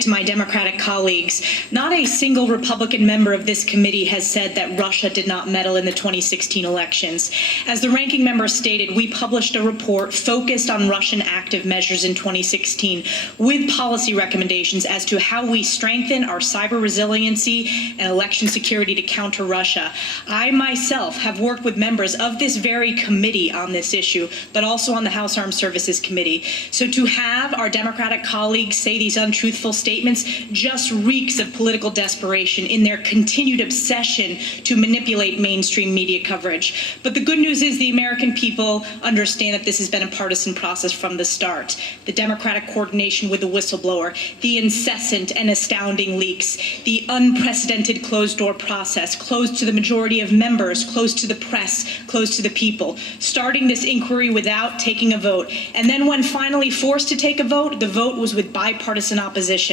To my Democratic colleagues, not a single Republican member of this committee has said that Russia did not meddle in the 2016 elections. As the ranking member stated, we published a report focused on Russian active measures in 2016 with policy recommendations as to how we strengthen our cyber resiliency and election security to counter Russia. I myself have worked with members of this very committee on this issue, but also on the House Armed Services Committee. So to have our Democratic colleagues say these untruthful statements just reeks of political desperation in their continued obsession to manipulate mainstream media coverage. But the good news is the American people understand that this has been a partisan process from the start. The Democratic coordination with the whistleblower, the incessant and astounding leaks, the unprecedented closed-door process, closed to the majority of members, closed to the press, closed to the people, starting this inquiry without taking a vote. And then when finally forced to take a vote, the vote was with bipartisan opposition.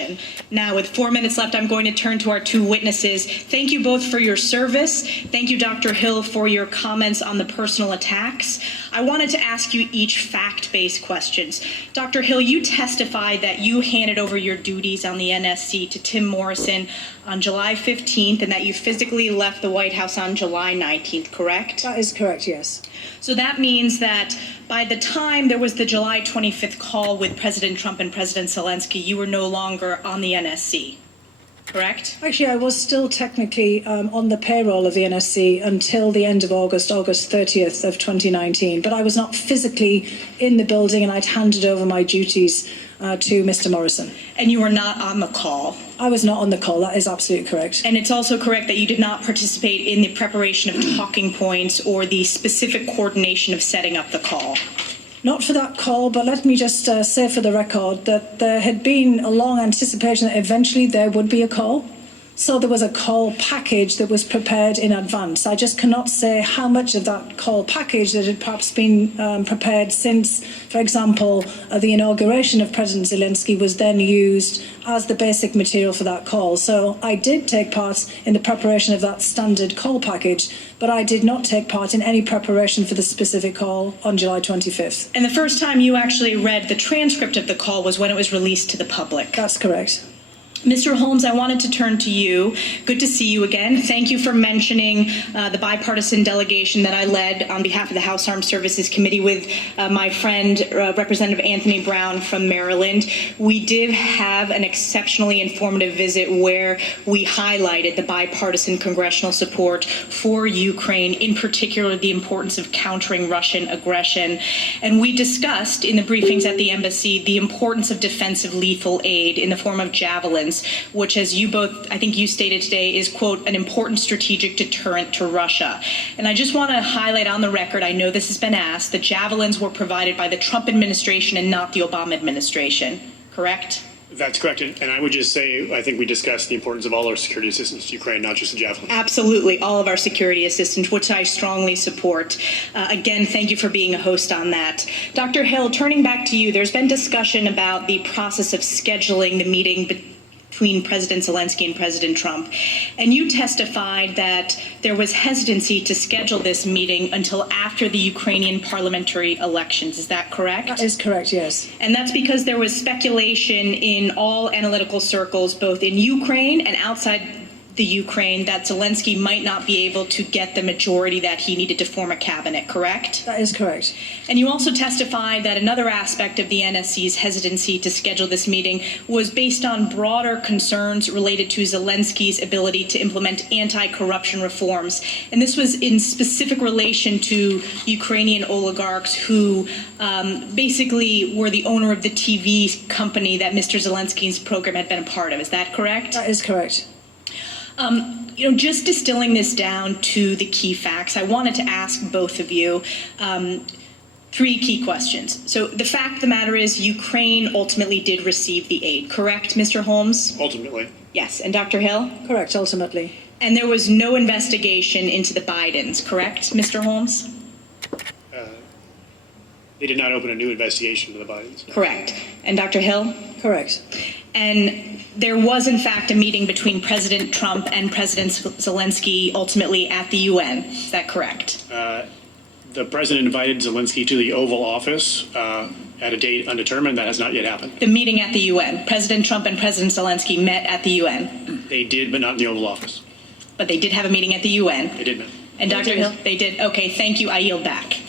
Now, with 4 minutes left, I'm going to turn to our two witnesses. Thank you both for your service. Thank you, Dr. Hill, for your comments on the personal attacks. I wanted to ask you each fact-based questions. Dr. Hill, you testified that you handed over your duties on the NSC to Tim Morrison on July 15th and that you physically left the White House on July 19th, correct? That is correct, yes. So that means that by the time there was the July 25th call with President Trump and President Zelensky, you were no longer on the NSC, correct? Actually, I was still technically on the payroll of the NSC until the end of August 30th of 2019, but I was not physically in the building and I'd handed over my duties to Mr. Morrison. And you were not on the call? I was not on the call, that is absolutely correct. And it's also correct that you did not participate in the preparation of talking points or the specific coordination of setting up the call? Not for that call, but let me just say for the record that there had been a long anticipation that eventually there would be a call. So there was a call package that was prepared in advance. I just cannot say how much of that call package that had perhaps been prepared since, for example, the inauguration of President Zelensky was then used as the basic material for that call. So I did take part in the preparation of that standard call package, but I did not take part in any preparation for the specific call on July 25th. And the first time you actually read the transcript of the call was when it was released to the public? That's correct. Mr. Holmes, I wanted to turn to you. Good to see you again. Thank you for mentioning the bipartisan delegation that I led on behalf of the House Armed Services Committee with my friend, Representative Anthony Brown from Maryland. We did have an exceptionally informative visit where we highlighted the bipartisan congressional support for Ukraine, in particular the importance of countering Russian aggression. And we discussed in the briefings at the embassy the importance of defensive lethal aid in the form of javelins, which, as you both, I think you stated today, is, quote, an important strategic deterrent to Russia. And I just want to highlight on the record, I know this has been asked, the javelins were provided by the Trump administration and not the Obama administration, correct? That's correct. And I would just say, I think we discussed the importance of all our security assistance to Ukraine, not just the javelin. Absolutely. All of our security assistance, which I strongly support. Again, thank you for being a host on that. Dr. Hill, turning back to you, there's been discussion about the process of scheduling the meeting between President Zelensky and President Trump. And you testified that there was hesitancy to schedule this meeting until after the Ukrainian parliamentary elections. Is that correct? That is correct, yes. And that's because there was speculation in all analytical circles, both in Ukraine and outside the Ukraine, that Zelensky might not be able to get the majority that he needed to form a cabinet, correct? That is correct. And you also testified that another aspect of the NSC's hesitancy to schedule this meeting was based on broader concerns related to Zelensky's ability to implement anti-corruption reforms. And this was in specific relation to Ukrainian oligarchs who basically were the owner of the TV company that Mr. Zelensky's program had been a part of. Is that correct? That is correct. Just distilling this down to the key facts, I wanted to ask both of you three key questions. So the fact of the matter is Ukraine ultimately did receive the aid, correct, Mr. Holmes? Ultimately. Yes. And Dr. Hill? Correct, ultimately. And there was no investigation into the Bidens, correct, Mr. Holmes? They did not open a new investigation into the Bidens. Correct. And Dr. Hill? Correct. And there was, in fact, a meeting between President Trump and President Zelensky ultimately at the UN. Is that correct? The president invited Zelensky to the Oval Office at a date undetermined. That has not yet happened. The meeting at the UN. President Trump and President Zelensky met at the UN. They did, but not in the Oval Office. But they did have a meeting at the UN. They did not. And Dr. Hill, they did. Okay, thank you. I yield back.